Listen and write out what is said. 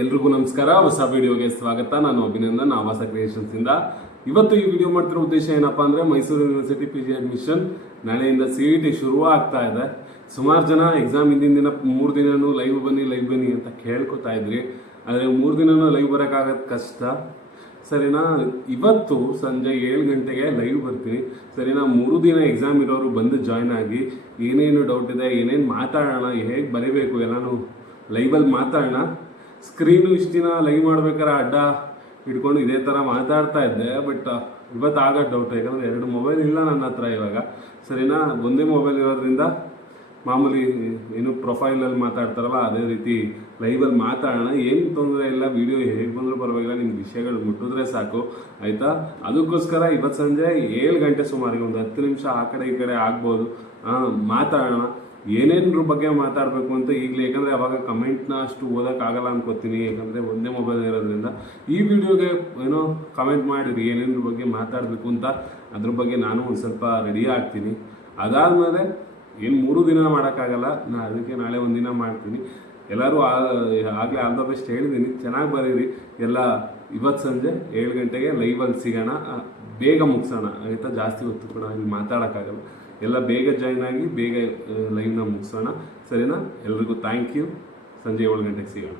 ಎಲ್ರಿಗೂ ನಮಸ್ಕಾರ. ಹೊಸ ವಿಡಿಯೋಗೆ ಸ್ವಾಗತ. ನಾನು ಅಭಿನಂದನ್ ಆವಾಸ ಕ್ರಿಯೇಷನ್ಸಿಂದ ಇವತ್ತು ಈ ವಿಡಿಯೋ ಮಾಡ್ತಿರೋ ಉದ್ದೇಶ ಏನಪ್ಪಾ ಅಂದರೆ Mysuru university P G admission ನಾಳೆಯಿಂದ ಸಿ ಇ ಟಿ ಶುರು ಆಗ್ತಾ ಇದೆ. ಸುಮಾರು ಜನ ಎಕ್ಸಾಮ್ ಹಿಂದಿನ ದಿನ ಮೂರು ದಿನವೂ ಲೈವ್ ಬನ್ನಿ ಲೈವ್ ಬನ್ನಿ ಅಂತ ಕೇಳ್ಕೊತಾ ಇದ್ರಿ. ಆದರೆ ಮೂರು ದಿನವೂ ಲೈವ್ ಬರೋಕ್ಕಾಗೋದು ಕಷ್ಟ. ಸರಿನಾ? ಇವತ್ತು ಸಂಜೆ ಏಳು ಗಂಟೆಗೆ ಲೈವ್ ಬರ್ತೀನಿ. ಸರಿನಾ? ಮೂರು ದಿನ ಎಕ್ಸಾಮ್ ಇರೋರು ಬಂದು ಜಾಯ್ನ್ ಆಗಿ ಏನೇನು ಡೌಟ್ ಇದೆ, ಏನೇನು ಮಾತಾಡೋಣ, ಹೇಗೆ ಬರೀಬೇಕು ಎಲ್ಲಾನು ಲೈವಲ್ಲಿ ಮಾತಾಡೋಣ. ಸ್ಕ್ರೀನು ಇಷ್ಟು ದಿನ ಲೈವ್ ಮಾಡ್ಬೇಕಾದ್ರೆ ಅಡ್ಡ ಇಟ್ಕೊಂಡು ಇದೇ ಥರ ಮಾತಾಡ್ತಾ ಇದ್ದೆ ಬಟ್ ಇವತ್ತು ಆಗ ಡೌಟ್ ಯಾಕಂದರೆ ಎರಡು ಮೊಬೈಲ್ ಇಲ್ಲ ನನ್ನ ಹತ್ರ ಇವಾಗ. ಸರಿನಾ? ಒಂದೇ ಮೊಬೈಲ್ ಇರೋದ್ರಿಂದ ಮಾಮೂಲಿ ಏನು ಪ್ರೊಫೈಲಲ್ಲಿ ಮಾತಾಡ್ತಾರಲ್ಲ, ಅದೇ ರೀತಿ ಲೈವಲ್ಲಿ ಮಾತಾಡೋಣ. ಏನು ತೊಂದರೆ ಇಲ್ಲ ವಿಡಿಯೋ ಹೇಗೆ ಬಂದರೂ ಪರವಾಗಿಲ್ಲ ನಿಮ್ಮ ವಿಷಯಗಳು ಮುಟ್ಟಿದ್ರೆ ಸಾಕು. ಆಯಿತಾ? ಅದಕ್ಕೋಸ್ಕರ ಇವತ್ತು ಸಂಜೆ ಏಳು ಗಂಟೆ ಸುಮಾರಿಗೆ ಒಂದು ಹತ್ತು ನಿಮಿಷ ಆ ಕಡೆ ಈ ಕಡೆ ಆಗ್ಬೋದು. ಮಾತಾಡೋಣ. ಏನೇನ್ರ ಬಗ್ಗೆ ಮಾತಾಡಬೇಕು ಅಂತ ಈಗಲೇ, ಯಾಕಂದರೆ ಅವಾಗ ಕಮೆಂಟ್ನ ಅಷ್ಟು ಓದೋಕ್ಕಾಗಲ್ಲ ಅನ್ಕೋತೀನಿ, ಯಾಕಂದರೆ ಒಂದೇ ಮೊಬೈಲ್ ಇರೋದ್ರಿಂದ. ಈ ವಿಡಿಯೋಗೆ ಏನೋ ಕಮೆಂಟ್ ಮಾಡಿರಿ, ಏನೇನ್ರ ಬಗ್ಗೆ ಮಾತಾಡಬೇಕು ಅಂತ. ಅದ್ರ ಬಗ್ಗೆ ನಾನು ಒಂದು ಸ್ವಲ್ಪ ರೆಡಿ ಆಗ್ತೀನಿ. ಅದಾದಮೇಲೆ ಏನು ಮೂರು ದಿನ ಮಾಡೋಕ್ಕಾಗಲ್ಲ. ನಾನು ಅದಕ್ಕೆ ನಾಳೆ ಒಂದು ದಿನ ಮಾಡ್ತೀನಿ. ಎಲ್ಲರೂ ಆಗಲೇ ಆಲ್ ದ ಬೆಸ್ಟ್ ಹೇಳಿದ್ದೀನಿ ಚೆನ್ನಾಗಿ ಬರೀರಿ. ಎಲ್ಲ ಇವತ್ತು ಸಂಜೆ ಏಳು ಗಂಟೆಗೆ ಲೈವಲ್ಲಿ ಸಿಗೋಣ. ಬೇಗ ಮುಗಿಸೋಣ. ಆಯಿತಾ? ಜಾಸ್ತಿ ಹೊತ್ತು ಕೂಡ ಇಲ್ಲಿ ಮಾತಾಡೋಕ್ಕಾಗಲ್ಲ. ಎಲ್ಲ ಬೇಗ ಜಾಯ್ನ್ ಆಗಿ ಬೇಗ ಲೈವ್ನ ಮುಗಿಸೋಣ. ಸರಿನಾ? ಎಲ್ರಿಗೂ ಥ್ಯಾಂಕ್ ಯು ಸಂಜೆ ಏಳು ಗಂಟೆಗೆ ಸಿಗೋಣ.